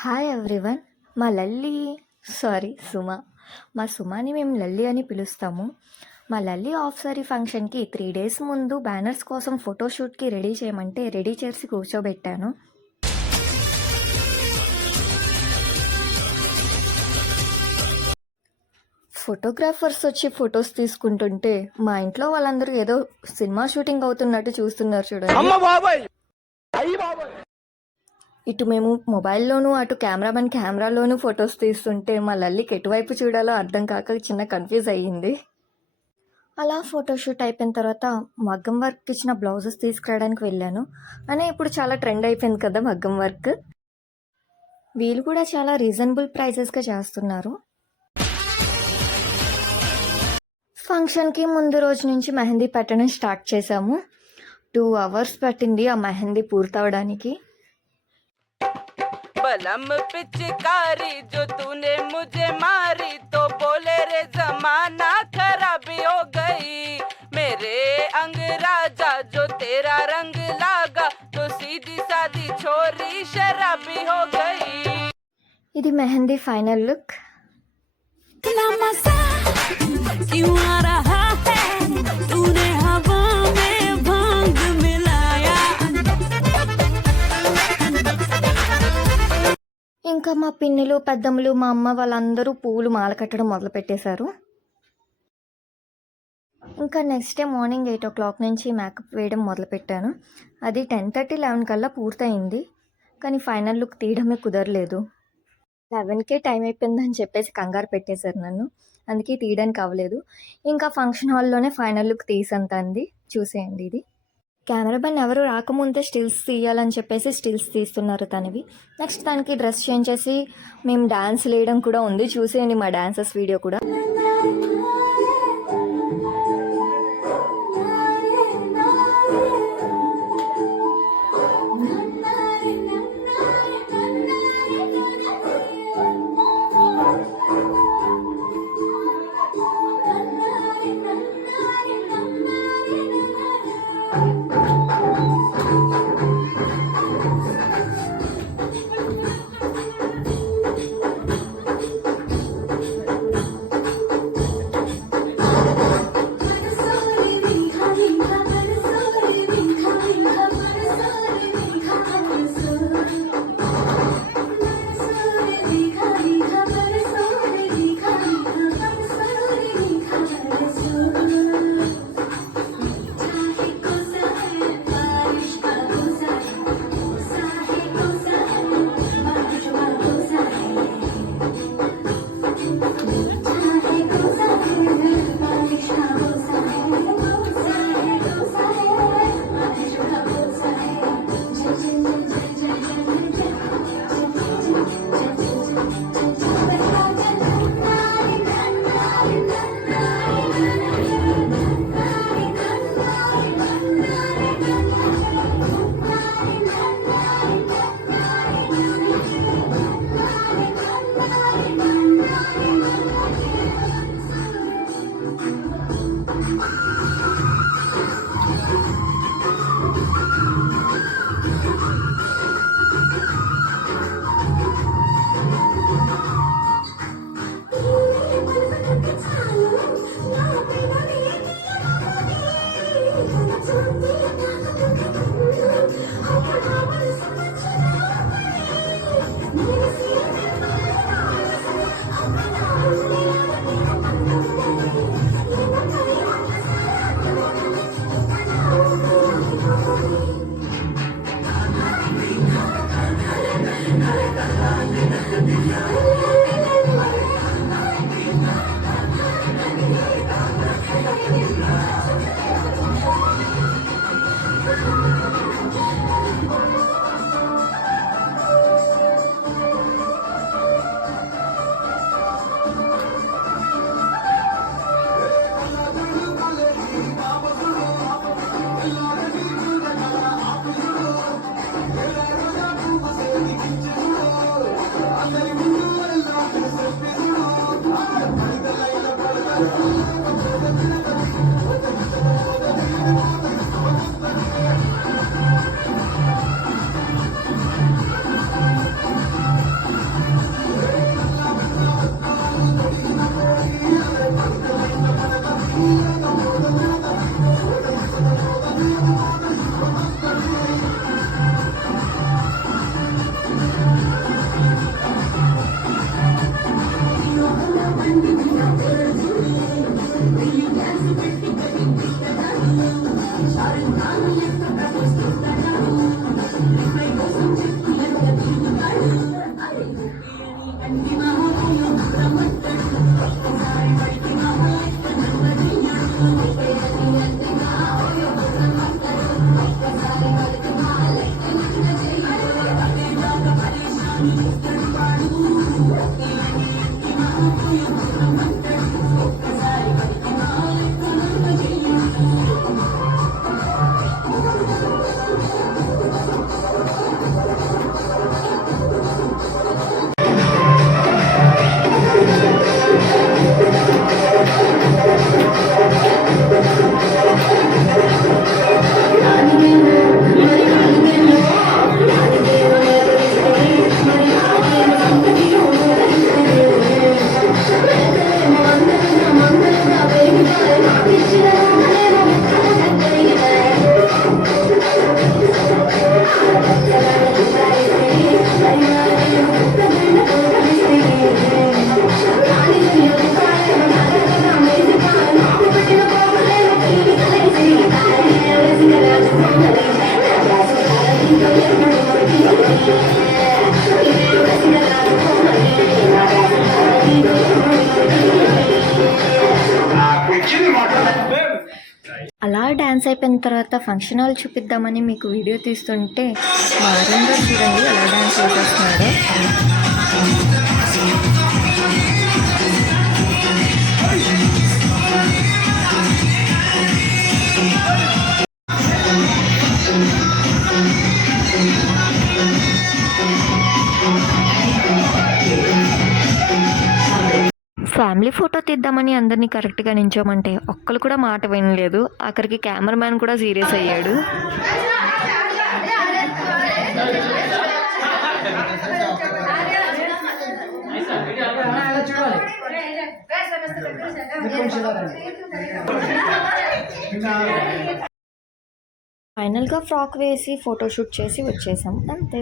Hi everyone. మా లల్లి సుమ. మా సుమాని మేము లల్లి అని పిలుస్తాము. మా లల్లి ఆఫ్ సారీ ఫంక్షన్కి 3 days ముందు బ్యానర్స్ కోసం ఫోటోషూట్కి రెడీ చేయమంటే రెడీ చేసి కూర్చోబెట్టాను. ఫోటోగ్రాఫర్స్ వచ్చి ఫొటోస్ తీసుకుంటుంటే మా ఇంట్లో వాళ్ళందరూ ఏదో సినిమా షూటింగ్ అవుతున్నట్టు చూస్తున్నారు చూడండి. ఇటు మేము మొబైల్లోనూ అటు కెమెరాలోనూ ఫొటోస్ తీస్తుంటే మా లల్లికి ఎటువైపు చూడాలో అర్థం కాక చిన్న కన్ఫ్యూజ్ అయ్యింది. అలా ఫోటోషూట్ అయిపోయిన తర్వాత మగ్గం వర్క్ ఇచ్చిన బ్లౌజెస్ తీసుకురావడానికి వెళ్ళాను. అని ఇప్పుడు చాలా ట్రెండ్ అయిపోయింది కదా మగ్గం వర్క్. వీళ్ళు కూడా చాలా రీజనబుల్ ప్రైజెస్గా చేస్తున్నారు. ఫంక్షన్కి ముందు రోజు నుంచి మెహందీ పెట్టడం స్టార్ట్ చేసాము. 2 hours పట్టింది ఆ మెహందీ పూర్తవడానికి. बलम पिचकारी जो तूने मुझे मारी तो बोले रे जमाना खराबी हो गई मेरे अंग राजा जो तेरा रंग लागा तो सीधी सादी छोरी शराबी हो गई. ఇది మెహందీ ఫైనల్ లుక్. क्यों आ रहा है तूने हवा में भांग मिलाया. ఇంకా మా పిన్నిలు పెద్దమ్మలు మా అమ్మ వాళ్ళందరూ పువ్వులు మాల కట్టడం మొదలు పెట్టేశారు. ఇంకా నెక్స్ట్ డే మార్నింగ్ 8 o'clock నుంచి మేకప్ వేయడం మొదలుపెట్టాను. అది 10:30-11 కల్లా పూర్తయింది. కానీ ఫైనల్ లుక్ తీయడమే కుదరలేదు. 11కే టైం అయిపోయిందని చెప్పేసి కంగారు పెట్టేశారు నన్ను. అందుకే తీయడానికి అవ్వలేదు. ఇంకా ఫంక్షన్ హాల్లోనే ఫైనల్ లుక్ తీసంతంది. చూసేయండి ఇది. కెమెరామెన్ ఎవరు రాకముందే స్టిల్స్ తీయాలని చెప్పేసి స్టిల్స్ తీస్తున్నారు తనవి. నెక్స్ట్ దానికి డ్రెస్ చేంజ్ చేసి మేము డ్యాన్స్ వేయడం కూడా ఉంది. చూసేయండి మా డాన్సర్స్ వీడియో కూడా. అలా డ్యాన్స్ అయిపోయిన తర్వాత ఫంక్షన్ హాల్ చూపిద్దామని మీకు వీడియో తీస్తుంటే మా అరుణ్ గారు చూడండి ఎలా డ్యాన్స్ చేసేస్తున్నారో. ఫ్యామిలీ ఫోటో తీద్దామని అందరినీ కరెక్ట్గా నించోమంటే ఒక్కరు కూడా మాట వినలేదు. ఆఖరికి కెమెరామ్యాన్ కూడా సీరియస్ అయ్యాడు. ఫైనల్గా ఫ్రాక్ వేసి ఫోటోషూట్ చేసి వచ్చేసాం అంతే.